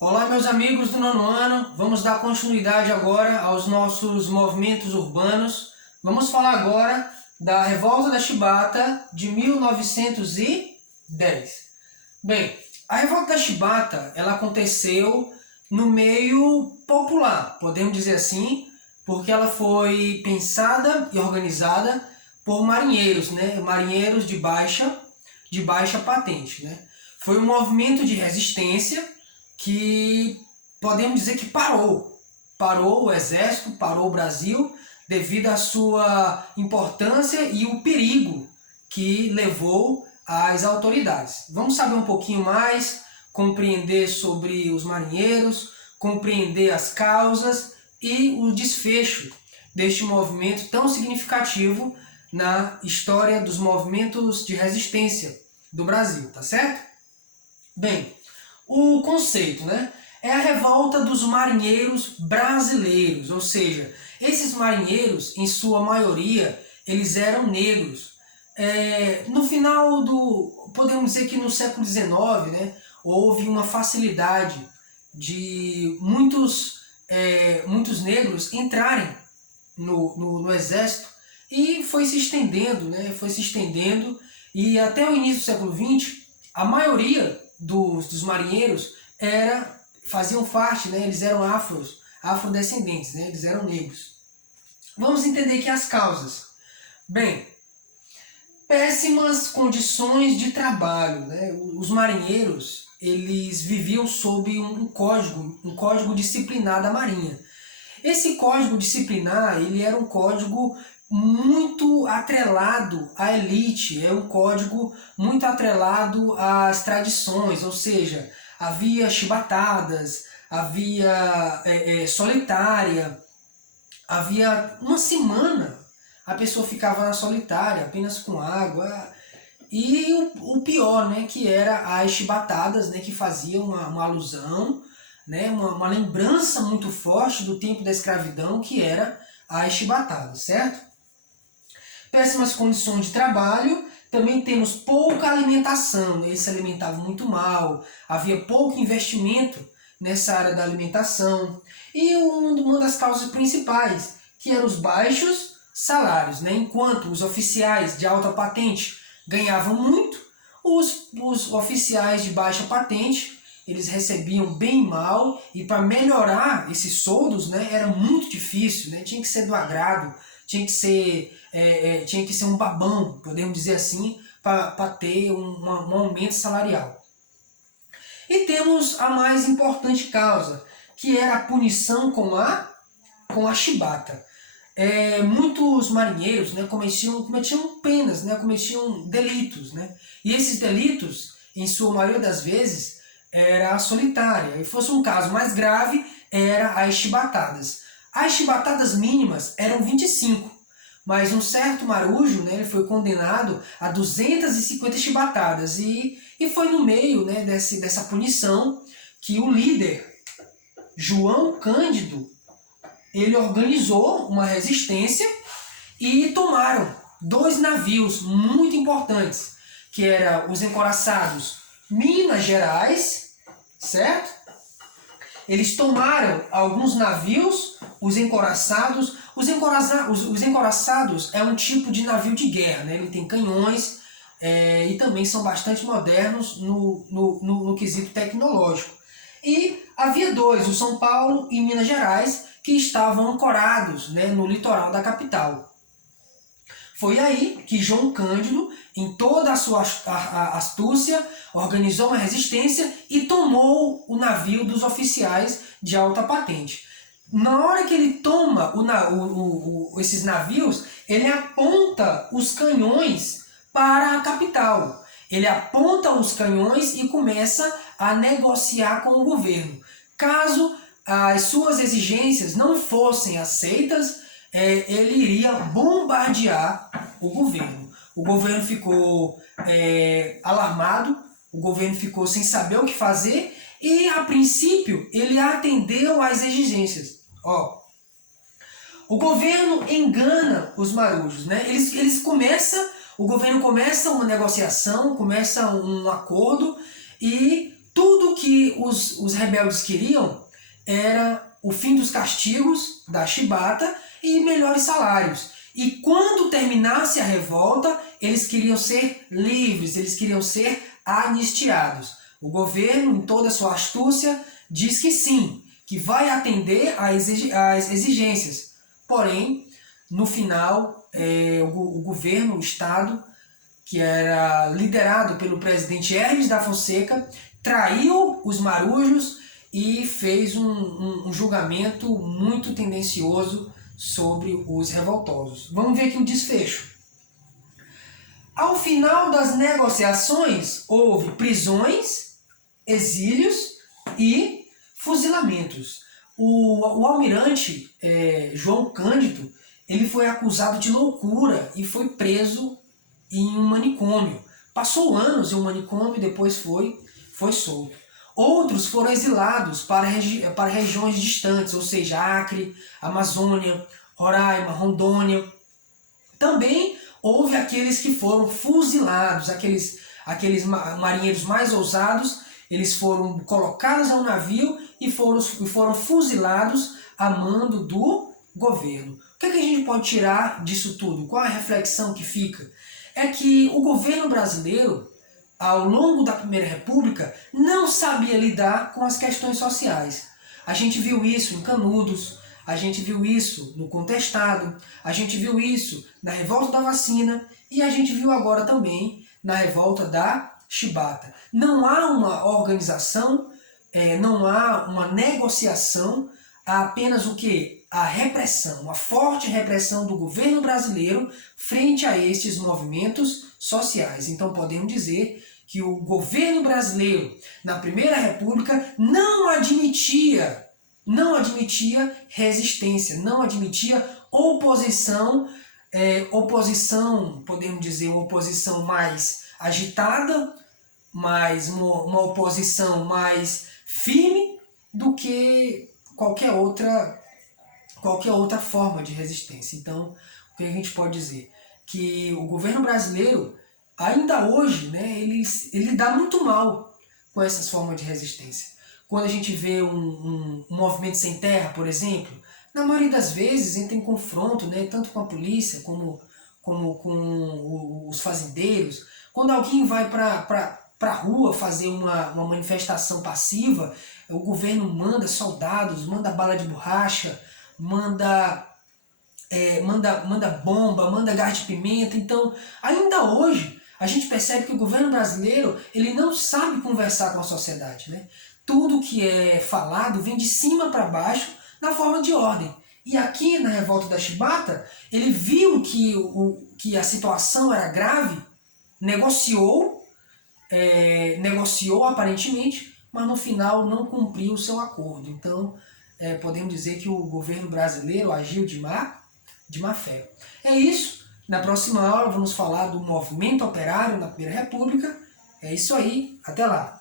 Olá, meus amigos do nono ano, vamos dar continuidade agora aos nossos movimentos urbanos. Vamos falar agora da Revolta da Chibata de 1910. Bem, a Revolta da Chibata ela aconteceu no meio popular, podemos dizer assim, porque ela foi pensada e organizada por marinheiros, né? Marinheiros de baixa patente, né? Foi um movimento de resistência que podemos dizer que parou o exército, parou o Brasil devido à sua importância e o perigo que levou às autoridades. Vamos saber um pouquinho mais, compreender sobre os marinheiros, compreender as causas e o desfecho deste movimento tão significativo na história dos movimentos de resistência do Brasil, tá certo? Bem, o conceito, né? É a revolta dos marinheiros brasileiros, ou seja, esses marinheiros, em sua maioria, eles eram negros. No final podemos dizer que no século XIX, né, houve uma facilidade de muitos negros entrarem no exército e foi se estendendo, né, e até o início do século XX, a maioria dos marinheiros faziam parte, né, eles eram afrodescendentes, né, eles eram negros. Vamos entender aqui as causas. Bem, péssimas condições de trabalho, né? Os marinheiros eles viviam sob um código disciplinar da Marinha. Esse código disciplinar ele era um código muito atrelado à elite, é um código muito atrelado às tradições, ou seja, havia chibatadas, havia solitária, havia uma semana a pessoa ficava na solitária, apenas com água, e o pior, né, que era as chibatadas, né, que faziam uma alusão, né, uma lembrança muito forte do tempo da escravidão, que era as chibatadas, certo? Péssimas condições de trabalho, também temos pouca alimentação, eles se alimentavam muito mal, havia pouco investimento nessa área da alimentação, e uma das causas principais, que eram os baixos salários, né? Enquanto os oficiais de alta patente ganhavam muito, os oficiais de baixa patente eles recebiam bem mal, e para melhorar esses soldos, né, era muito difícil, né? Tinha que ser do agrado, tinha que ser um babão, podemos dizer assim, para ter um aumento salarial. E temos a mais importante causa, que era a punição com a chibata. Muitos marinheiros, né, cometiam penas, né, cometiam delitos, né? E esses delitos, em sua maioria das vezes, era a solitária. E fosse um caso mais grave, era as chibatadas. As chibatadas mínimas eram 25, mas um certo marujo, né, ele foi condenado a 250 chibatadas. E foi no meio, né, dessa punição que o líder, João Cândido, ele organizou uma resistência e tomaram 2 navios muito importantes, que eram os encoraçados Minas Gerais, certo? Eles tomaram alguns navios, os encoraçados. Os encoraçados é um tipo de navio de guerra, né? Ele tem canhões e também são bastante modernos no quesito tecnológico. E havia 2, o São Paulo e Minas Gerais, que estavam ancorados, né, no litoral da capital. Foi aí que João Cândido, em toda a sua astúcia, organizou uma resistência e tomou o navio dos oficiais de alta patente. Na hora que ele toma esses navios, ele aponta os canhões para a capital. Ele aponta os canhões e começa a negociar com o governo. Caso as suas exigências não fossem aceitas, ele iria bombardear o governo. O governo ficou alarmado, o governo ficou sem saber o que fazer e, a princípio, ele atendeu às exigências. O governo engana os marujos, né? O governo começa uma negociação, começa um acordo e Tudo que os rebeldes queriam era o fim dos castigos da chibata e melhores salários. E quando terminasse a revolta, eles queriam ser livres, eles queriam ser anistiados. O governo, em toda a sua astúcia, diz que sim, que vai atender às exigências. Porém, no final, o governo, o Estado, que era liderado pelo presidente Hermes da Fonseca, traiu os marujos e fez um julgamento muito tendencioso sobre os revoltosos. Vamos ver aqui o desfecho. Ao final das negociações, houve prisões, exílios e fuzilamentos. O almirante João Cândido, ele foi acusado de loucura e foi preso em um manicômio. Passou anos em um manicômio e depois foi solto. Outros foram exilados para regiões distantes, ou seja, Acre, Amazônia, Roraima, Rondônia. Também houve aqueles que foram fuzilados, aqueles marinheiros mais ousados, eles foram colocados ao navio e foram fuzilados a mando do governo. O que é que a gente pode tirar disso tudo? Qual a reflexão que fica? É que o governo brasileiro, ao longo da Primeira República, não sabia lidar com as questões sociais. A gente viu isso em Canudos, a gente viu isso no Contestado, a gente viu isso na Revolta da Vacina e a gente viu agora também na Revolta da Chibata. Não há uma organização, não há uma negociação, há apenas o quê? A repressão, a forte repressão do governo brasileiro frente a estes movimentos sociais. Então podemos dizer que o governo brasileiro, na Primeira República, não admitia resistência, não admitia oposição, podemos dizer, uma oposição mais agitada, uma oposição mais firme do que qualquer outra forma de resistência. Então, o que a gente pode dizer? Que o governo brasileiro, ainda hoje, né, ele dá muito mal com essas formas de resistência. Quando a gente vê um movimento sem terra, por exemplo, na maioria das vezes entra em confronto, né, tanto com a polícia como com os fazendeiros. Quando alguém vai para a rua fazer uma manifestação passiva, o governo manda soldados, manda bala de borracha, manda bomba, manda gás de pimenta. Então, ainda hoje, a gente percebe que o governo brasileiro ele não sabe conversar com a sociedade, né? Tudo que é falado vem de cima para baixo na forma de ordem. E aqui na Revolta da Chibata, ele viu que a situação era grave, negociou aparentemente, mas no final não cumpriu o seu acordo. Então, podemos dizer que o governo brasileiro agiu de má fé. É isso. Na próxima aula vamos falar do movimento operário na Primeira República. É isso aí. Até lá.